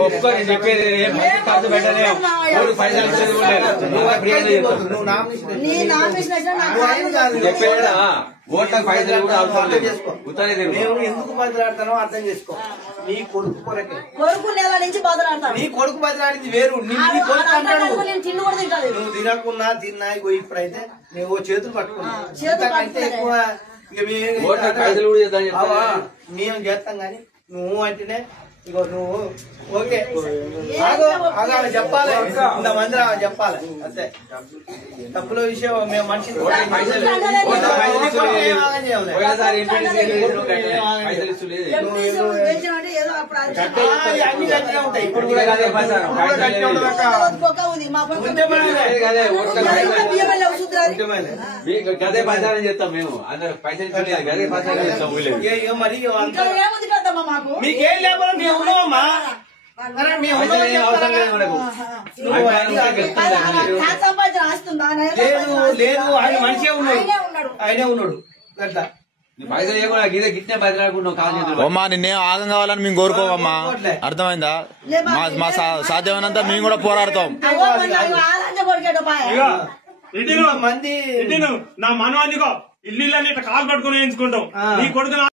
ఒక్కరి చెప్పేది ఖర్చు పెట్టనే పైసలు ఇచ్చేది చెప్పేదా ఓట్లకు పైసలు కూడా అవసరం లేదు. ఎందుకు బదిలాడతానో అర్థం చేసుకో. నీ కొడుకు కొరకే కొడుకు నెల నుంచి బదిలాడతాను. నీ కొడుకు బదిలాడింది వేరు. నువ్వు తినకున్నా తిన్నా ఇప్పుడైతే నువ్వు చేతులు పట్టుకున్నా ఎక్కువ మేము చేస్తాం గాని నువ్వు అంటేనే ఇగో నువ్వు ఓకే ఆగా చెప్పాలి. ఇంతమంది చెప్పాలి అంతే. తప్పుల విషయం మేము మనిషి అన్ని గట్టిగా ఉంటాయి. ఇప్పుడు కూడా గదే ప్రచారం చేస్తాం మేము. అందరు పైసలు గదే ప్రచారం చేస్తాం. మరి మీకేం లేకపోతే మేము ఉన్నామమ్మా. లేదు ఆయన మనిషే ఉన్నాడు. ఆయనే ఉన్నాడు అట్లా. పైసలు గిట్నే బదిలాడుకుంటాం కాదు. అమ్మా నిన్నే ఆగం కావాలని మేము కోరుకోవమ్మా. అర్థమైందా? మా సాధ్యమైనంత మేము కూడా పోరాడతాం. మంది నా మనం అందుకో ఇల్లు ఇట్లా కాలు పట్టుకుని వేయించుకుంటాం. నీ కొడుకు